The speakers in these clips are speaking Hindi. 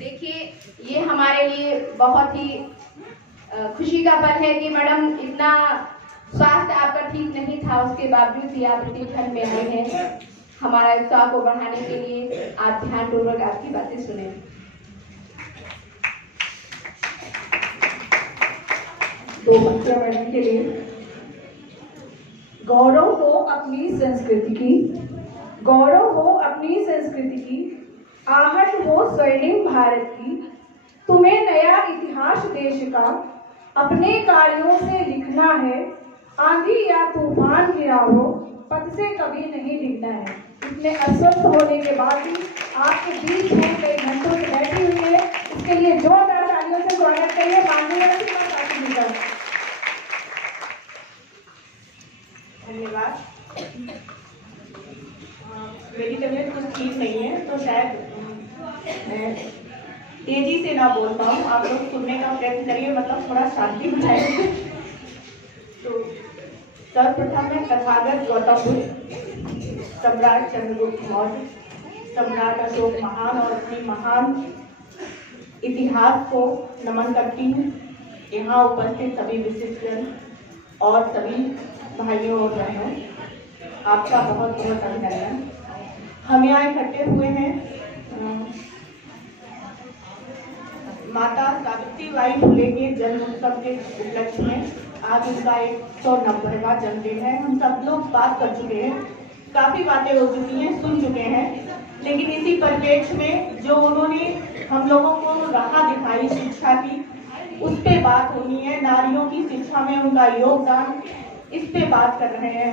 देखिए, ये हमारे लिए बहुत ही खुशी का पल है कि मैडम इतना स्वास्थ्य आपका ठीक नहीं था, उसके बावजूद भी आप इतनी ठंड में आए हैं। हमारा उत्साह को बढ़ाने के लिए आप ध्यानपूर्वक आपकी बातें सुने। तो बच्चा मैडम के लिए गौरव हो अपनी संस्कृति की, गौरव हो अपनी संस्कृति की, आहट हो स्वर्णिम भारत की। तुम्हें नया इतिहास देश का अपने कार्यों से लिखना है। आंधी या तूफान गिरा हो, पथ से कभी नहीं डिगना है। इतने अस्वस्थ होने के बाद भी आपके बीच में कई घंटों से बैठी हुई है, इसके लिए जोरदार तालियों से स्वागत करिए। धन्यवाद। मेरी तबीयत कुछ ठीक नहीं है, तो शायद मैं तेजी से ना बोल पाऊँ। आप लोग सुनने का प्रयत्न करिए, मतलब थोड़ा शांति बनाइए। तो सर्वप्रथम मैं तथागत गौतम बुद्ध, सम्राट चंद्रगुप्त मौर्य, सम्राट अशोक महान और अपने महान इतिहास को नमन करती हूँ। यहाँ उपस्थित सभी विशिष्टजन और सभी भाइयों और बहनों, आपका बहुत बहुत अभिनंदन। हम यहाँ इकट्ठे हुए हैं माता सावित्रीबाई फुले के जन्म उत्सव के उपलक्ष्य में। आज उनका 190वां जन्मदिन है। हम सब लोग बात कर चुके हैं, काफी बातें हो चुकी हैं, सुन चुके हैं, लेकिन इसी परिप्रेक्ष्य में जो उन्होंने हम लोगों को राह दिखाई शिक्षा की, उस पे बात होनी है। नारियों की शिक्षा में उनका योगदान, इस पे बात कर रहे हैं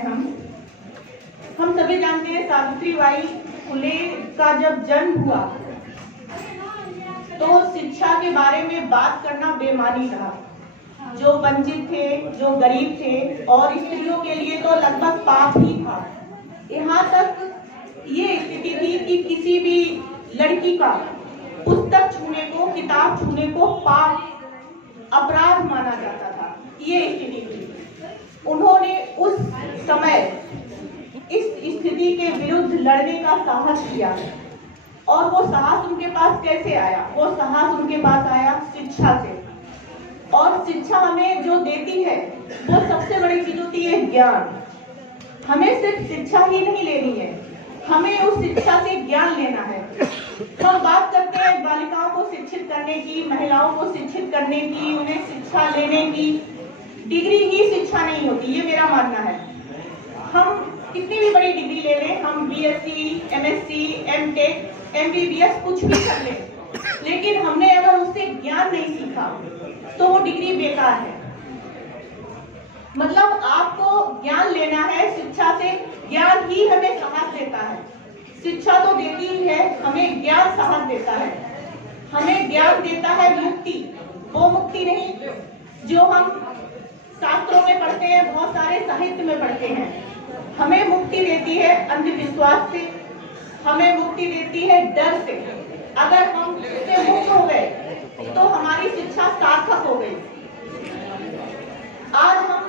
हम सभी जानते हैं सावित्रीबाई फुले का जब जन्म हुआ तो शिक्षा के बारे में बात करना बेमानी था। जो वंचित थे, जो गरीब थे और स्त्रियों के लिए तो लगभग पाप ही था। यहाँ तक ये स्थिति थी कि किसी भी लड़की का पुस्तक छूने को, किताब छूने को पाप, अपराध माना जाता था। ये स्थिति थी। उन्होंने उस समय इस स्थिति के विरुद्ध लड़ने का साहस किया। और वो साहस उनके पास कैसे आया? वो साहस उनके पास आया शिक्षा से। और शिक्षा हमें जो देती है वो सबसे बड़ी चीज होती है ज्ञान। हमें सिर्फ शिक्षा ही नहीं लेनी है, हमें उस शिक्षा से ज्ञान लेना है। हम बात करते हैं बालिकाओं को शिक्षित करने की, महिलाओं को शिक्षित करने की, उन्हें शिक्षा लेने की। डिग्री ही शिक्षा नहीं होती, ये मेरा मानना है। हम कितनी भी बड़ी डिग्री ले लें, हम बीएससी, एमएससी, एमटेक, एमबीबीएस कुछ भी कर लें, लेकिन हमने अगर उससे ज्ञान नहीं सीखा तो वो डिग्री बेकार है। मतलब आपको ज्ञान लेना है शिक्षा से। ज्ञान ही हमें साहस देता है। शिक्षा तो देती ही है, हमें ज्ञान साहस देता है। हमें ज्ञान देता है मुक्ति, वो मुक्ति नहीं जो हम शास्त्रों में पढ़ते हैं, बहुत सारे साहित्य में पढ़ते हैं। हमें मुक्ति देती है अंधविश्वास से, हमें मुक्ति देती है डर से। अगर हम इससे मुक्त हो गए तो हमारी शिक्षा सार्थक हो गई। आज हम